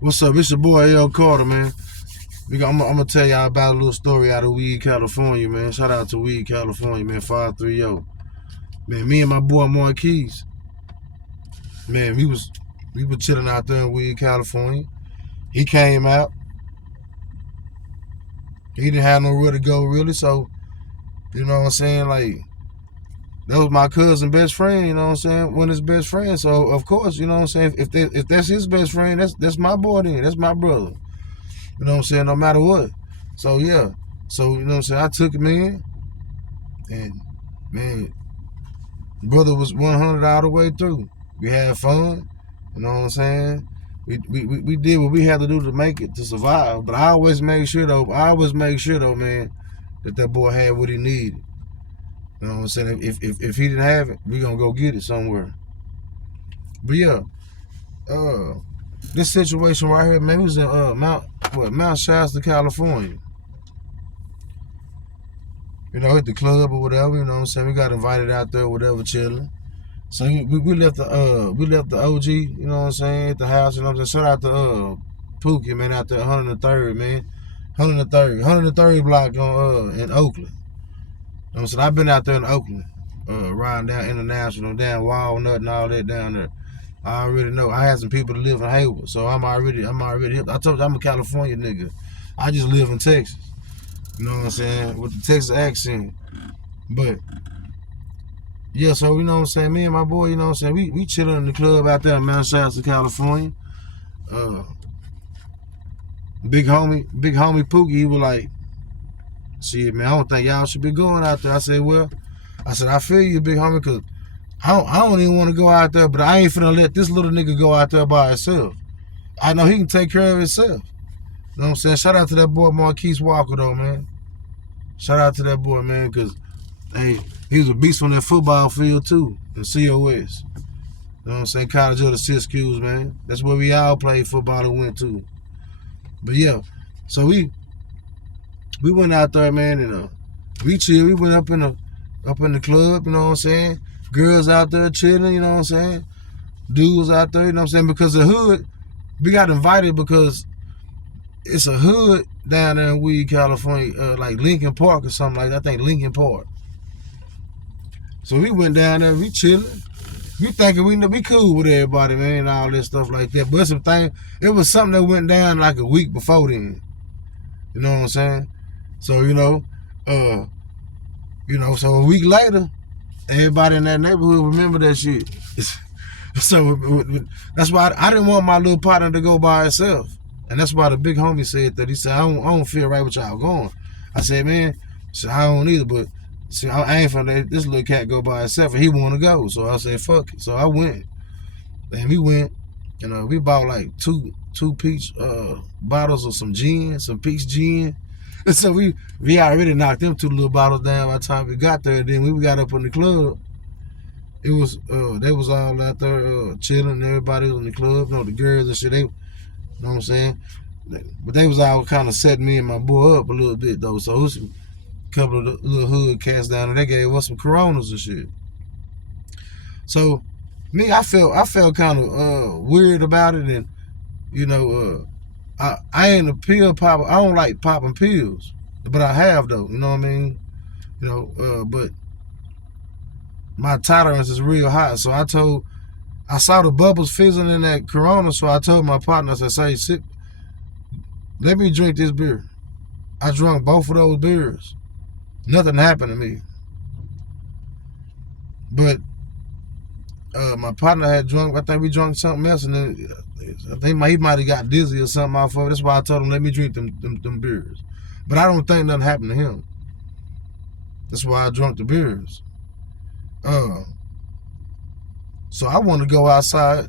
What's up? It's your boy L. Carter, man. I'm gonna tell y'all about a little story out of Weed, California, man. Shout out to Weed, California, man. 530. Man, me and my boy Marquise, man, we were chilling out there in Weed, California. He came out. He didn't have nowhere to go really, so you know what I'm saying? Like, that was my cousin best friend, you know what I'm saying? One of his best friends. So of course, you know what I'm saying? If that's his best friend, that's my boy then. That's my brother. You know what I'm saying? No matter what. So yeah. So, you know what I'm saying? I took him in, and man, brother was 100 all the way through. We had fun. You know what I'm saying? We did what we had to do to make it, to survive. But I always make sure though, man, that boy had what he needed. You know what I'm saying? If he didn't have it, we gonna go get it somewhere. But yeah, this situation right here, man, we was in Mount Shasta, California. You know, at the club or whatever, you know what I'm saying? We got invited out there, whatever, chilling. So we left the OG, you know what I'm saying, at the house, you know what I'm saying? Shout out to Pookie, man, out there 103rd, man. 103rd block on in Oakland. You know what I'm saying? I've been out there in Oakland, riding down International, down Walnut and all that down there. I already know. I had some people that live in Hayward, so I'm already hip. I told you I'm a California nigga. I just live in Texas. You know what I'm saying? With the Texas accent. But yeah, so you know what I'm saying, me and my boy, you know what I'm saying, we chilling in the club out there in Mount Shasta, California. Big homie Pookie, he was like, shit, man, I don't think y'all should be going out there. I said, I feel you, big homie, because I don't even want to go out there, but I ain't finna let this little nigga go out there by himself. I know he can take care of himself. You know what I'm saying? Shout out to that boy Marquise Walker, though, man. Shout out to that boy, man, because, hey, he was a beast on that football field, too, in COS. You know what I'm saying? College of the SISKIYOU, man. That's where we all played football and went to. But, yeah, so we went out there, man, and we chilled. We went up in the club, you know what I'm saying? Girls out there chilling, you know what I'm saying? Dudes out there, you know what I'm saying? Because the hood, we got invited because it's a hood down there in Weed, California, like Lincoln Park or something like that. I think Lincoln Park. So we went down there, we chilling. We thinking we cool with everybody, man, and all this stuff like that. But it was something that went down like a week before then. You know what I'm saying? So, so a week later, everybody in that neighborhood remember that shit. So that's why I didn't want my little partner to go by herself. And that's why the big homie said that. He said, I don't feel right with y'all going. I said, man, I don't either, but see, I ain't finna let this little cat go by himself, and he want to go. So I said, fuck it. So I went. And we went, we bought like two peach bottles of some peach gin. And so we already knocked them 2 little bottles down by the time we got there. And then when we got up in the club, it was they was all out there chilling. Everybody was in the club, the girls and shit. They, you know what I'm saying? But they was all kind of setting me and my boy up a little bit though. So it was a couple of the little hood cats down there. They gave us some Coronas and shit. So me, I felt kind of weird about it, and I ain't a pill popper. I don't like popping pills, but I have though. You know what I mean? But my tolerance is real high. So I saw the bubbles fizzing in that Corona, so I told my partner, I said, "Sit, let me drink this beer." I drank both of those beers. Nothing happened to me. But my partner had drunk, I think we drank something else, and then I think he might have got dizzy or something off of it. That's why I told him, let me drink them beers. But I don't think nothing happened to him. That's why I drank the beers. So I wanted to go outside,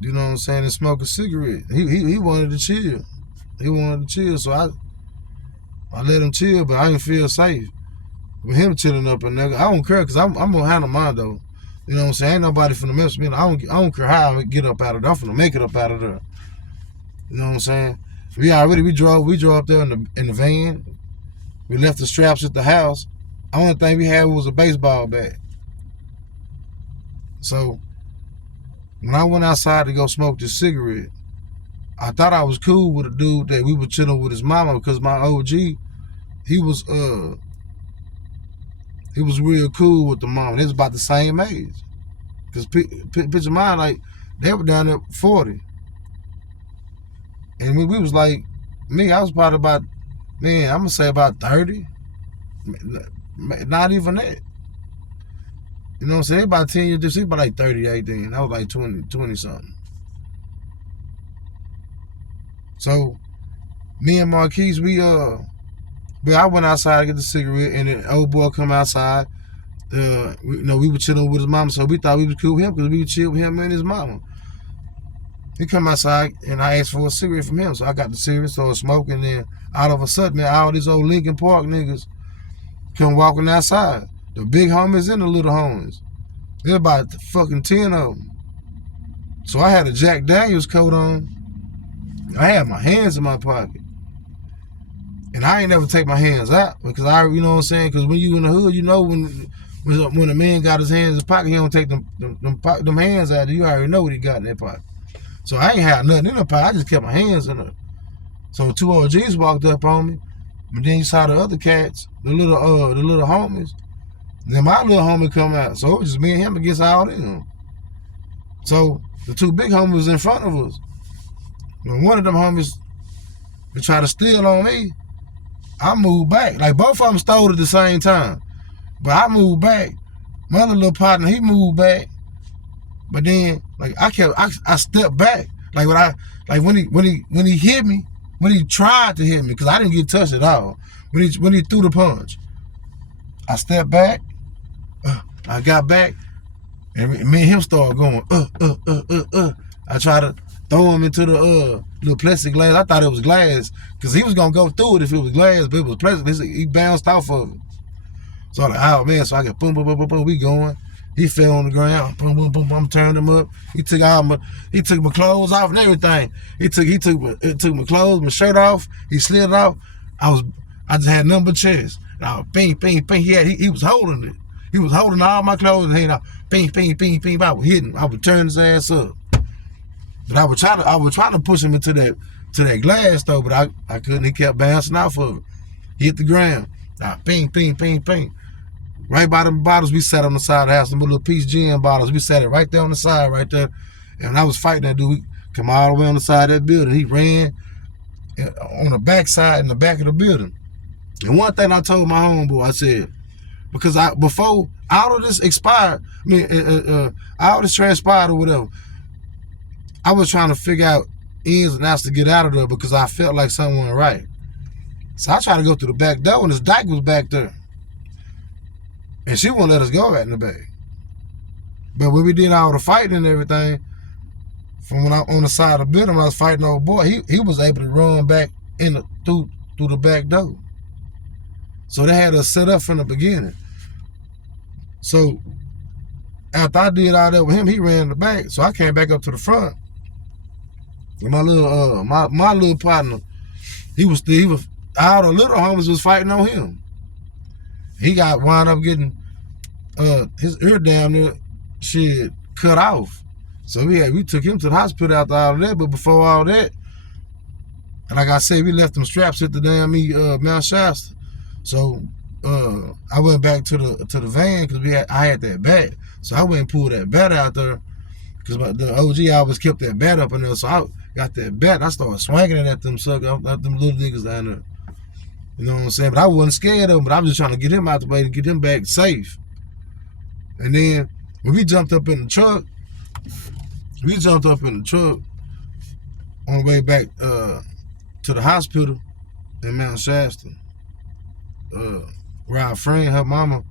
you know what I'm saying, and smoke a cigarette. He wanted to chill. He wanted to chill, so I let him chill, but I didn't feel safe with him chilling up in there. I don't care, because I'm gonna handle mine though. You know what I'm saying? Ain't nobody finna mess with me. I don't care how I get up out of there. I'm finna make it up out of there. You know what I'm saying? We drove up there in the van. We left the straps at the house. The only thing we had was a baseball bat. So when I went outside to go smoke this cigarette, I thought I was cool with a dude that we were chilling with his mama because my OG, he was real cool with the mama. They was about the same age. Cause picture mine, like they were down there 40, and we was like me. I was probably about, man, I'm gonna say about 30, not even that. You know what I'm saying? About 10 years difference. He about like 38 then. I was like 20 something. So me and Marquise, I went outside to get the cigarette, and then old boy come outside. We were chilling with his mama, so we thought we was cool with him because we would chill with him and his mama. He come outside, and I asked for a cigarette from him, so I got the cigarette, started smoking, and then all of a sudden, man, all these old Lincoln Park niggas come walking outside. The big homies and the little homies. There's about fucking 10 of them. So I had a Jack Daniels coat on. I had my hands in my pocket. And I ain't never take my hands out because you know what I'm saying? Because when you in the hood, you know when a man got his hands in his pocket, he don't take them hands out. You already know what he got in that pocket. So I ain't had nothing in the pocket. I just kept my hands in it. So 2 OGs walked up on me. But then you saw the other cats, the little homies. Then my little homie come out. So it was just me and him against all of them. So the 2 big homies was in front of us. When one of them homies they tried to steal on me, I moved back. Like both of them stole at the same time. But I moved back. My other little partner, he moved back. But then, like I stepped back. Like when he hit me, when he tried to hit me, because I didn't get touched at all. When he threw the punch, I stepped back. I got back, and me and him started going. I tried to throw him into the little plexiglass. I thought it was glass, because he was gonna go through it if it was glass, but it was plastic. He bounced off of it. So I'm like, oh man, so I got boom, boom, boom, boom, boom, we going. He fell on the ground, boom, boom, boom, boom, turned him up. He took my clothes off and everything. He took my clothes, my shirt off. He slid it off. I just had nothing but chest. Bing, bing, bing. He was holding it. He was holding all my clothes and hanging out. Bing, bing, bing, bing. I was hitting. I would turn his ass up. But I was trying to push him into that glass though, but I couldn't. He kept bouncing off of it. He hit the ground. Bing, bing, bing, bing. Right by them bottles we sat on the side of the house, them little peach gin bottles. We sat it right there on the side, right there. And when I was fighting that dude, we come all the way on the side of that building. He ran on the back side in the back of the building. And one thing I told my homeboy, I said, because before all of this expired, all this transpired or whatever, I was trying to figure out ins and outs to get out of there because I felt like something wasn't right. So I tried to go through the back door, and this dyke was back there. And she wouldn't let us go back in the back. But when we did all the fighting and everything, from when I on the side of the building, when I was fighting old boy, he was able to run back through the back door. So they had us set up from the beginning. So after I did all that with him, he ran in the back. So I came back up to the front. And my little partner, he was all the little homies was fighting on him. He got wound up getting his ear down there shit cut off. So we took him to the hospital after all of that. But before all that, and like I said, we left them straps at the damn Mount Shasta. So I went back to the van because I had that bat. So I went and pulled that bat out there because the OG always kept that bat up in there. So I got that bat and I started swinging it at them little niggas down there. You know what I'm saying? But I wasn't scared of him, but I was just trying to get him out the way and get him back safe. And then when we jumped up in the truck on the way back to the hospital in Mount Shasta, where our friend, her mama,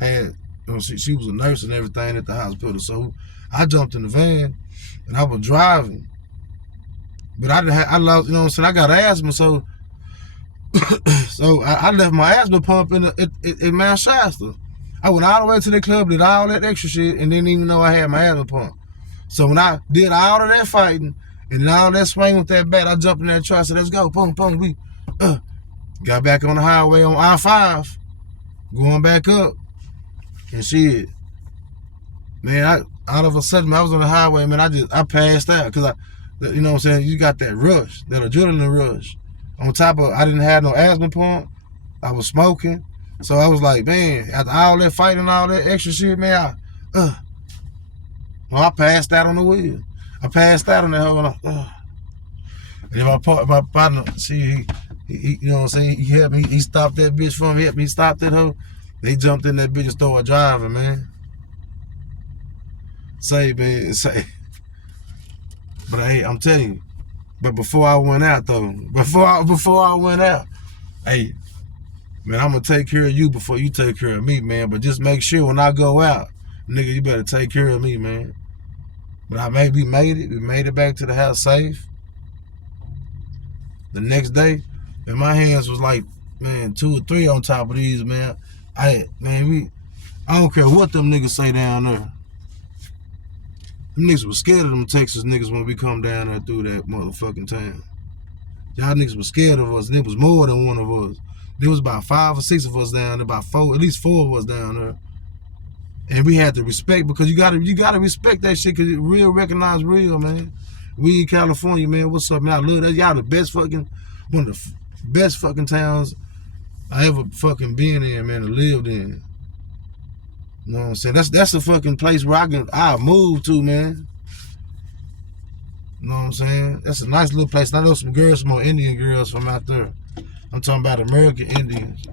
had, she was a nurse and everything at the hospital. So I jumped in the van and I was driving. But I lost, you know what I'm saying? I got asthma, so I left my asthma pump in Mount Shasta. I went all the way to the club, did all that extra shit, and didn't even know I had my asthma pump. So when I did all of that fighting and all that swing with that bat, I jumped in that truck. I said, "Let's go, boom, boom." We got back on the highway on I-5, going back up, and shit. Man, all of a sudden, I was on the highway, man. I passed out because You know what I'm saying? You got that rush, that adrenaline rush. On top of, I didn't have no asthma pump. I was smoking. So I was like, man, after all that fighting and all that extra shit, man, I passed out on the wheel. I passed out on that hoe. And my partner, see, he, you know what I'm saying? He helped me. He stopped that bitch for me. Helped me stop that hoe. They jumped in that bitch and started driving, man. Man, say. But hey, I'm telling you. But before I went out though, before I went out, hey, man, I'm gonna take care of you before you take care of me, man. But just make sure when I go out, nigga, you better take care of me, man. But we made it. We made it back to the house safe. The next day, and my hands was like, man, 2 or 3 on top of these, man. I don't care what them niggas say down there. Them niggas was scared of them Texas niggas when we come down there through that motherfucking town. Y'all niggas was scared of us, and it was more than one of us. There was about 5 or 6 of us down there, about 4, at least 4 of us down there. And we had to respect, because you gotta respect that shit, because real recognize real, man. We in California, man. What's up, man? I love that. Y'all the best one of the best fucking towns I ever fucking been in, man, to lived in. You know what I'm saying? That's the fucking place where I move to, man. You know what I'm saying? That's a nice little place. And I know some girls, some more Indian girls from out there. I'm talking about American Indians.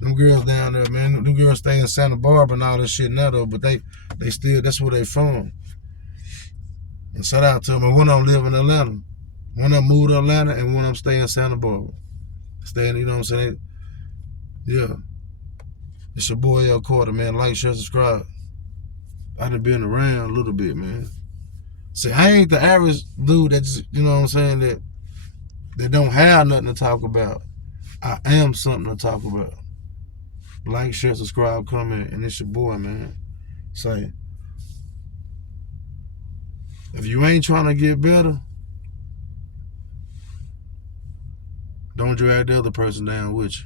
Them girls down there, man. Them girls stay in Santa Barbara and all that shit now, though. But they still, that's where they from. And shout out to them. And one of them live in Atlanta. One of them moved to Atlanta, and one of them stay in Santa Barbara. Staying, you know what I'm saying? Yeah. It's your boy L Carter, man. Like, share, subscribe. I done been around a little bit, man. See, I ain't the average dude that's, you know what I'm saying, that don't have nothing to talk about. I am something to talk about. Like, share, subscribe, comment, and it's your boy, man. Say, if you ain't trying to get better, don't drag the other person down with you.